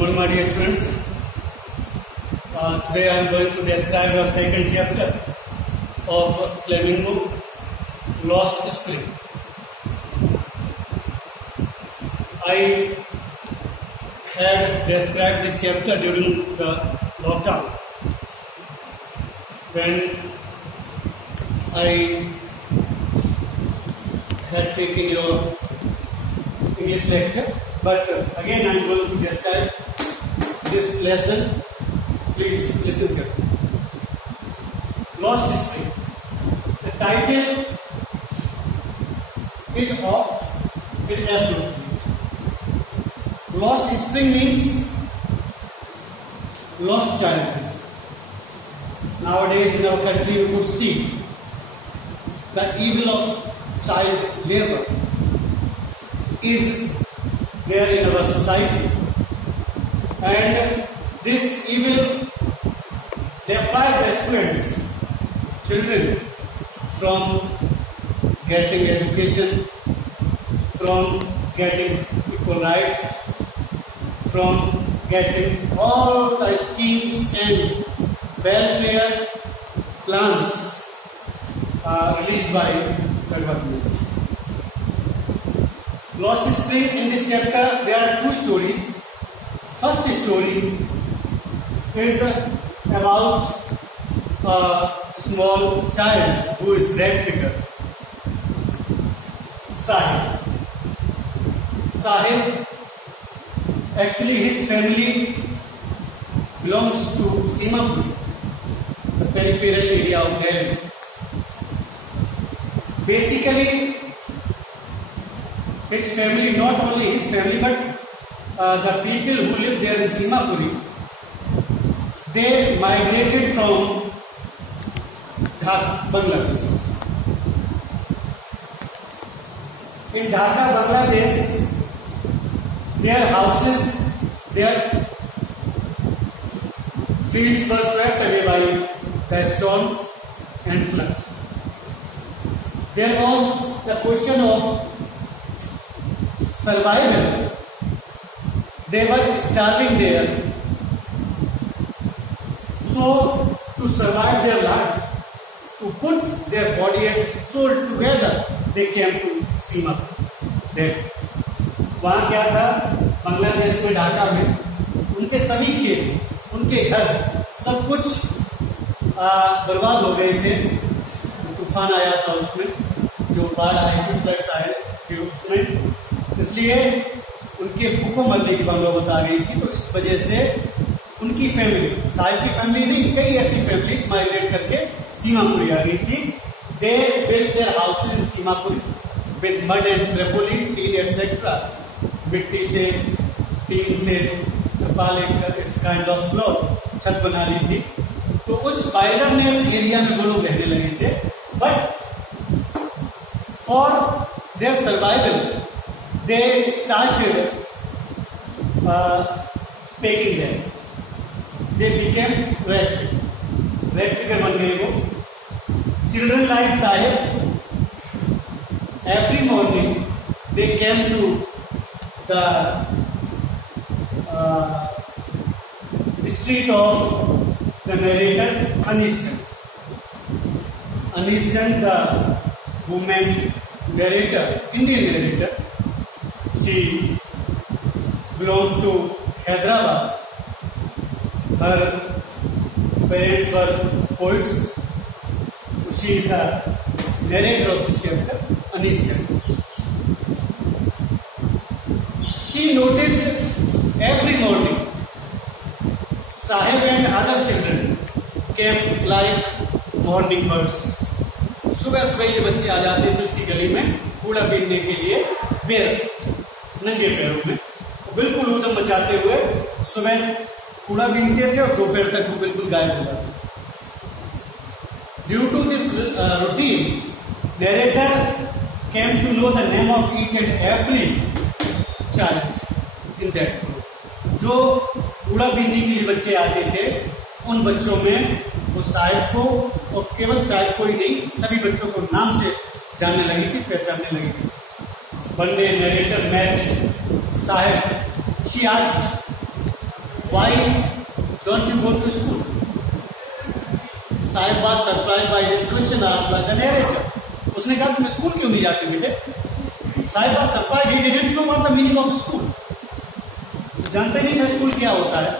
morning, my dear students. Today I am going to describe the second chapter of Flamingo, Lost Spring. I had described this chapter during the lockdown when I had taken your English lecture, but again I am going to describe this lesson. Please listen carefully. Lost Spring. The title is appropriate. Lost Spring means lost childhood. Nowadays in our country you could see the evil of child labor is there in our society, and this evil, they apply the students, children, from getting education, from getting equal rights, from getting all the schemes and welfare plans released by the government. Lost Spring, in this chapter there are two stories. First story is about a small child who is rag picker, Sahib. Sahib, actually his family belongs to Simapur, the peripheral area of Delhi. Basically, his family, not only his family, but the people who live there in Simapuri, they migrated from Dhaka, Bangladesh. In Dhaka, Bangladesh, their houses, their fields were swept away by the storms and floods. There was the question of survival. They were starving there. So, to survive their life, to put their body and soul together, they came to Sima. वहाँ क्या था, बांग्लादेश में, ढाका में, उनके सभी खेत, उनके घर, सब कुछ बर्बाद हो गए थे. तूफान आया था उसमें, जो बाढ़ आई थी, फ्लड्स आए थे उसमें, इसलिए उनके भूखों मरने की बंदोबस्त आ गई थी. तो इस वजह से उनकी फैमिली, साहिब की फैमिली नहीं, कई ऐसी फैमिलीज माइग्रेट करके सीमापुरी आ गई थी. They build their houses in Seemapuri with mud and tarpaulin, tin etcetera. मिट्टी से, टीन से, इट्स काइंड ऑफ क्लॉथ, छत बना ली थी. तो उस वाइल्डरनेस एरिया में वो लोग रहने लगे थे. But for their survival they started picking them. They became rag picker बन गए वो. Children like Sahib, every morning they came to the street of the narrator Anistan. Anistan, the woman narrator, Indian narrator. She belongs to Hyderabad. Her parents were poets. She is the narrator of this chapter, Anistan. She noticed every morning Sahib and other children came like morning birds. सुबह सुबह ये बच्चे आ जाते थे उसकी गली में कूड़ा पीने के लिए, बेयरफुट, नंगे पैरों में, बिल्कुल ऊधम मचाते हुए सुबह कूड़ा बीनते थे और दोपहर तक वो बिल्कुल गायब हो जाते. Due to this routine, narrator came to know the name of each and every child in that group. जो कूड़ा बीनने के लिए बच्चे आते थे, उन बच्चों में वो साहिब को, और केवल साहिब को ही नहीं, सभी बच्चों को नाम से जानने लगी थी, पहचानने लगी थी. One day narrator met Sahib. She asked, why don't you go to school? Sahib was surprised by this question asked by the narrator. उसने कहा तुम स्कूल क्यों नहीं जाते बेटे? Sahib was surprised, he didn't know what the meaning of school. जानते नहीं था स्कूल क्या होता है.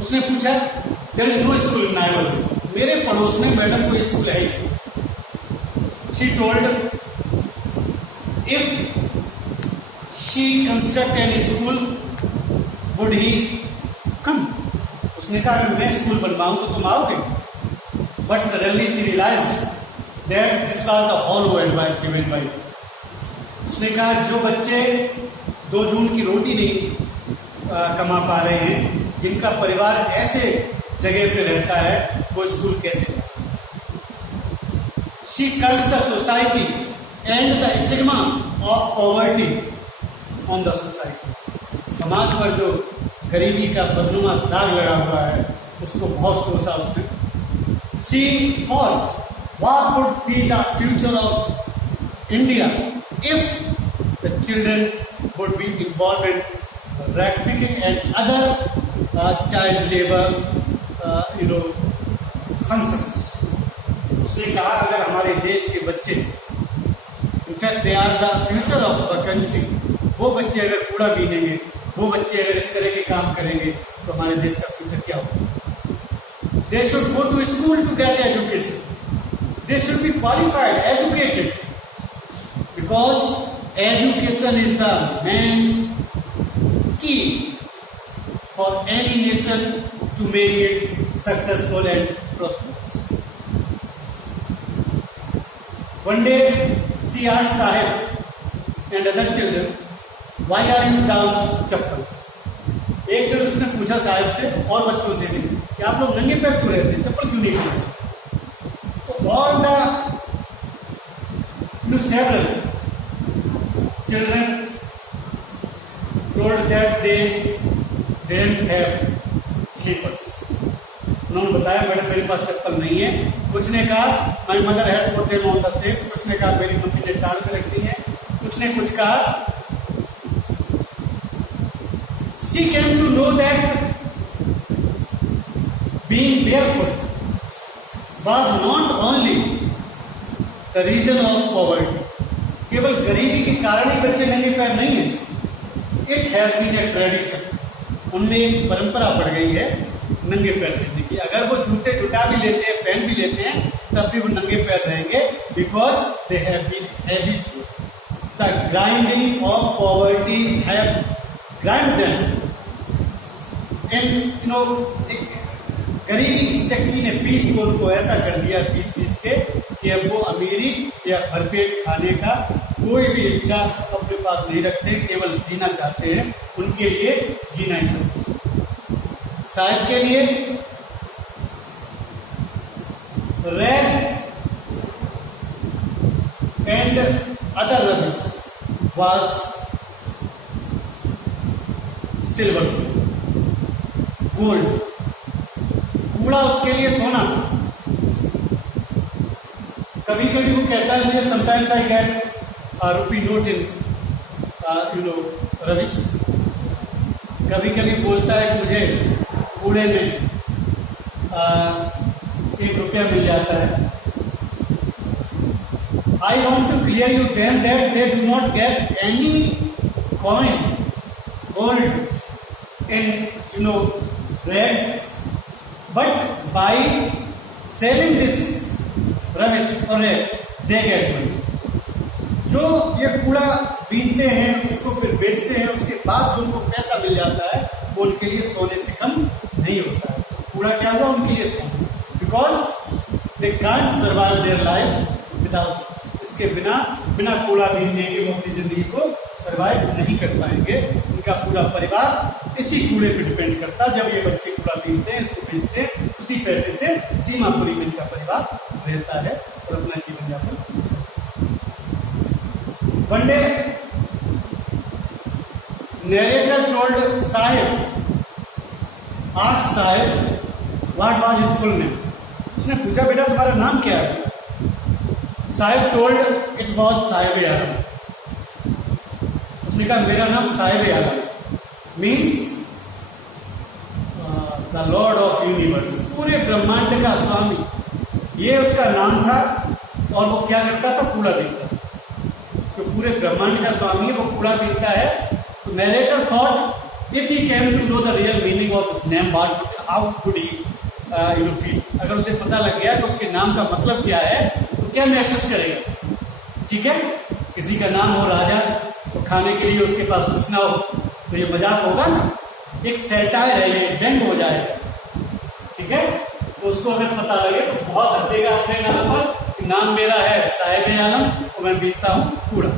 उसने पूछा there is no school in neighborhood. मेरे पड़ोस में मैडम कोई स्कूल है ही. She told if she construct any school would he come? उसने कहा अगर मैं स्कूल बनवाऊं तो तुम आओगे. But suddenly she realized that this was the hollow advice given by him. उसने कहा जो बच्चे 2 जून की रोटी नहीं कमा पा रहे हैं, जिनका परिवार ऐसे जगह पे रहता है, वो स्कूल कैसे जाए? She cursed the society and the stigma of poverty on the society. समाज पर जो गरीबी का बदनुमा दाग लगा हुआ है, उसको बहुत कोसा उसने. She thought what would be the future of India if the children would be involved in racketeering and other child labor, functions. उसने कहा अगर हमारे देश के बच्चे, in fact they are the future of the country, वो बच्चे अगर कूड़ा बीनेंगे, वो बच्चे अगर इस तरह के काम करेंगे, तो हमारे देश का फ्यूचर क्या होगा? They should go to school to get education. They should be qualified, educated, because education is the main key for any nation to make it successful and prosperous. One day, she asked Sahib and other children, "Why are you without chappals?" एक दिन उसने पूछा साहिब से और बच्चों से भी कि आप लोग नंगे पैर क्यों रहते हैं, चप्पल क्यों नहीं पहनते? तो all the several children told that they didn't have slippers. उन्होंने बताया मैडम मेरे पास चप्पल नहीं है. कुछ ने कहा my mother had put them on the safe. कुछ ने कहा मेरी मम्मी ने टाल के रख दी है. कुछ ने कुछ कहा. She came to know that being barefoot was not only the reason of poverty. केवल गरीबी के कारण ही बच्चे नंगे पैर नहीं हैं. It has been a tradition. उनमें एक परंपरा पड़ गई है नंगे पैर रहने की. अगर वो जूते जुटा भी लेते हैं, पहन भी लेते हैं, तब भी वो नंगे पैर रहेंगे, because they have been habituated. The grinding of poverty have grind them. गरीबी की चक्की ने पीस को उनको ऐसा कर दिया पीस के कि अब वो अमीरी या भरपेट खाने का कोई भी इच्छा अपने पास नहीं रखते, केवल जीना चाहते हैं. उनके लिए जीना ही सब कुछ. साहिब के लिए rag and other rubbish was silver, gold. कूड़ा उसके लिए सोना. कभी कभी वो कहता है मुझे sometimes I get rupee note in rubbish. कभी कभी बोलता है कि मुझे कूड़े में 1 रुपया मिल जाता है. I want to clear you them that they do not get any coin gold in rag, but by selling this rubbish or rag, they get money. जो ये कूड़ा बीनते हैं उसको फिर बेचते हैं, उसके बाद जो उनको पैसा मिल जाता है वो उनके लिए सोने से कम नहीं होता है. कूड़ा क्या हुआ उनके लिए सोना, because they can't survive their life without. इसके बिना कूड़ा बीनने के वो अपनी जिंदगी को सर्वाइव नहीं कर पाएंगे. उनका पूरा परिवार इसी कूड़े पे डिपेंड करता. जब ये बच्चे कूड़ा बीनते हैं, इसको बेचते हैं, उसी पैसे से सीमापुरी में इनका परिवार रहता है और अपना जीवन यापन. One day narrator told Saheb, asked Saheb what was his full name. उसने पूछा बेटा तुम्हारा नाम क्या है? Saheb told it was Saheb Alam. उसने कहा मेरा नाम Saheb Alam means the lord of universe, पूरे ब्रह्मांड का स्वामी, ये उसका नाम था। और वो क्या करता था? कूड़ा बीनता। तो पूरे ब्रह्मांड का स्वामी है, वो कूड़ा बीनता है। तो narrator thought if he came to know the real meaning of his name, how could he feel. अगर उसे पता लग गया कि उसके नाम का मतलब क्या है तो क्या महसूस करेगा? ठीक है, किसी का नाम हो राजा, तो खाने के लिए उसके पास कुछ ना हो तो ये मजाक होगा ना, एक सैटायर है, ये व्यंग हो जाएगा। ठीक है, तो उसको अगर पता लगे तो बहुत हंसेगा अपने नाम पर। नाम मेरा है साहिब आलम और मैं बीतता हूं कूड़ा।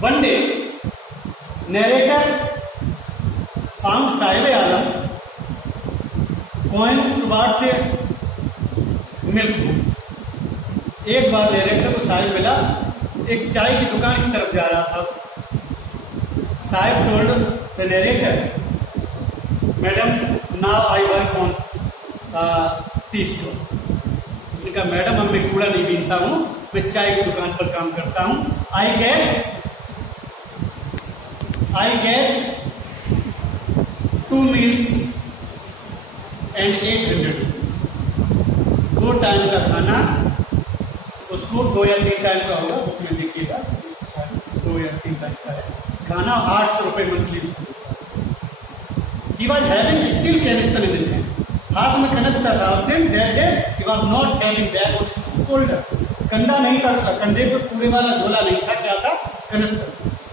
One day narrator found Saheb Alam going towards से मिल्क बूथ। एक बार नरेटर को साहिब मिला, एक चाय की दुकान की तरफ जा रहा था। Sahib told the narrator, madam now I work on T store. उसने कहा, मैडम अब मैं कूड़ा नहीं बीनता हूं, मैं चाय की दुकान पर काम करता हूं। I get 2 meals and 800 rupees। 2 time का खाना, उसको 2 या 3 टाइम का होगा, बुक में देखिएगा 2 या 3 टाइम का है खाना, 800 रुपए मंथली उसको। He was having still canister in his hand। हाथ में कनस्ता था उस दिन। he was not having bag on his shoulder। कंधा नहीं था, कंधे पे कूड़े वाला झोला नहीं था। क्या था? कनस्तर,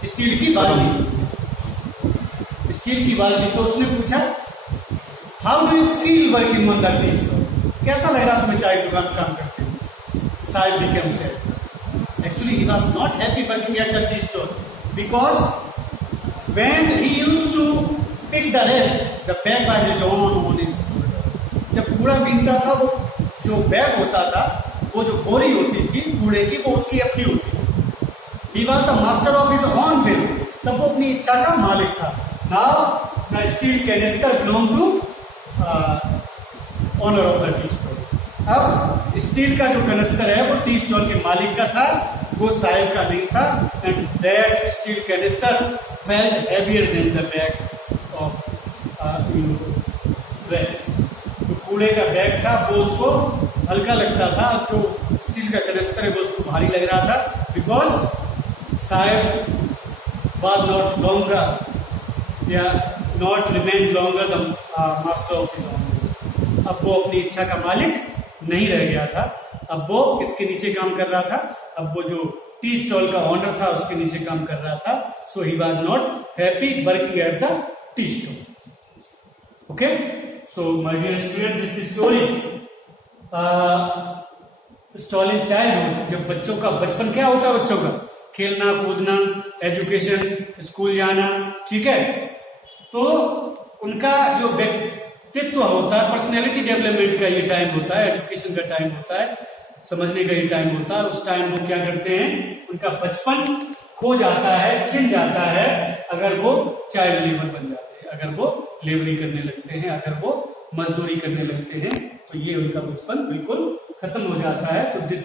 स्टील की बाल्टी। स्टील की बाल्टी। तो उसने पूछा, how do you feel working on that tea store? कैसा लग रहा तुम्हें चाय दुकान काम करते हुए? Sahib became sad. Actually he was not happy working at the tea store because when he used to pick the rag, the bag was his on his. जब कूड़ा बीनता था, वो जो बैग होता था, वो जो बोरी होती थी कूड़े की, वो उसकी अपनी होती थी। He was the master of his own will. तब वो अपनी इच्छा का मालिक था। Now the steel canister belong to owner of the tea store. अब स्टील का जो कैनिस्टर है वो टी स्टोर के मालिक का था, वो साहिब का नहीं था। And that steel canister felt heavier than the bag of bread. जो कूड़े का बैग था वो उसको हल्का लगता था, जो स्टील का कैनिस्टर है वो उसको भारी लग रहा था। Because Sahib was not longer या not remained longer the master of his own। अब वो अपनी इच्छा का मालिक नहीं रह गया था। अब वो किसके नीचे काम कर रहा था? अब वो जो टी स्टॉल का ऑनर था उसके नीचे काम कर रहा था। So he was not happy working at the tea stall. Okay, so my dear student, this story stall in childhood. जब बच्चों का बचपन क्या होता है? बच्चों का खेलना कूदना, एजुकेशन, स्कूल जाना। ठीक है, तो उनका जो व्यक्तित्व होता है, पर्सनैलिटी डेवलपमेंट का ये टाइम होता है, एजुकेशन का टाइम होता है, समझने का ये टाइम होता है। उस टाइम वो क्या करते हैं? उनका बचपन खो जाता है, छिन जाता है अगर वो चाइल्ड लेबर बन जाते हैं, अगर वो लेबरी करने लगते हैं, अगर वो मजदूरी करने लगते हैं, तो ये उनका बचपन बिल्कुल खत्म हो जाता है। तो दिस